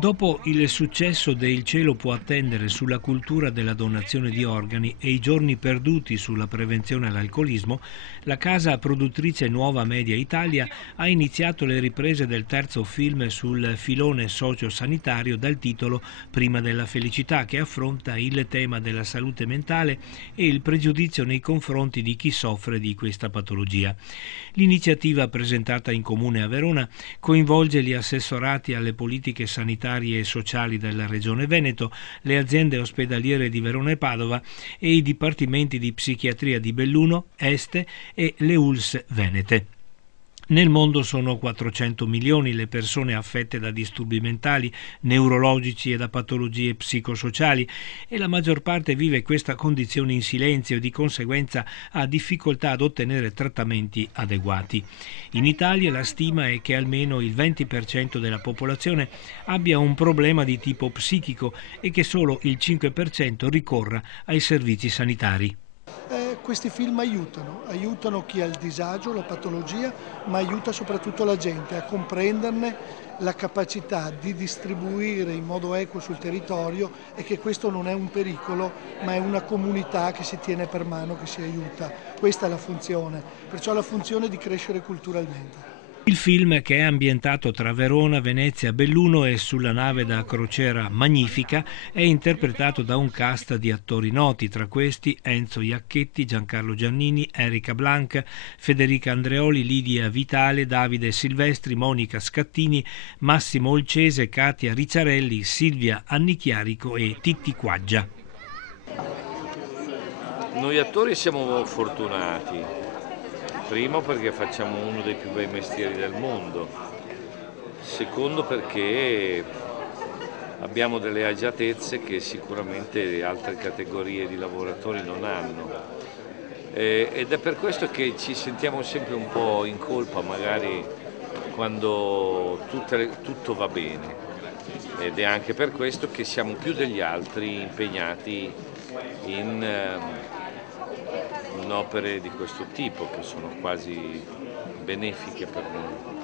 Dopo il successo de Il cielo può attendere sulla cultura della donazione di organi e i giorni perduti sulla prevenzione all'alcolismo, la casa produttrice Nuova Media Italia ha iniziato le riprese del terzo film sul filone socio-sanitario dal titolo Prima della felicità, che affronta il tema della salute mentale e il pregiudizio nei confronti di chi soffre di questa patologia. L'iniziativa, presentata in comune a Verona, coinvolge gli assessorati alle politiche sanitarie e sociali della Regione Veneto, le aziende ospedaliere di Verona e Padova e i dipartimenti di psichiatria di Belluno, Este e le ULSS venete. Nel mondo sono 400 milioni le persone affette da disturbi mentali, neurologici e da patologie psicosociali e la maggior parte vive questa condizione in silenzio e di conseguenza ha difficoltà ad ottenere trattamenti adeguati. In Italia la stima è che almeno il 20% della popolazione abbia un problema di tipo psichico e che solo il 5% ricorra ai servizi sanitari. Questi film aiutano chi ha il disagio, la patologia, ma aiuta soprattutto la gente a comprenderne la capacità di distribuire in modo equo sul territorio e che questo non è un pericolo, ma è una comunità che si tiene per mano, che si aiuta. Questa è la funzione, perciò la funzione di crescere culturalmente. Il film, che è ambientato tra Verona, Venezia e Belluno e sulla nave da crociera Magnifica, è interpretato da un cast di attori noti, tra questi Enzo Iacchetti, Giancarlo Giannini, Erika Blanc, Federica Andreoli, Lidia Vitale, Davide Silvestri, Monica Scattini, Massimo Olcese, Katia Ricciarelli, Silvia Annichiarico e Titti Quaggia. Noi attori siamo fortunati. Primo perché facciamo uno dei più bei mestieri del mondo, secondo perché abbiamo delle agiatezze che sicuramente altre categorie di lavoratori non hanno ed è per questo che ci sentiamo sempre un po' in colpa magari quando tutto va bene ed è anche per questo che siamo più degli altri impegnati in opere di questo tipo che sono quasi benefiche per noi.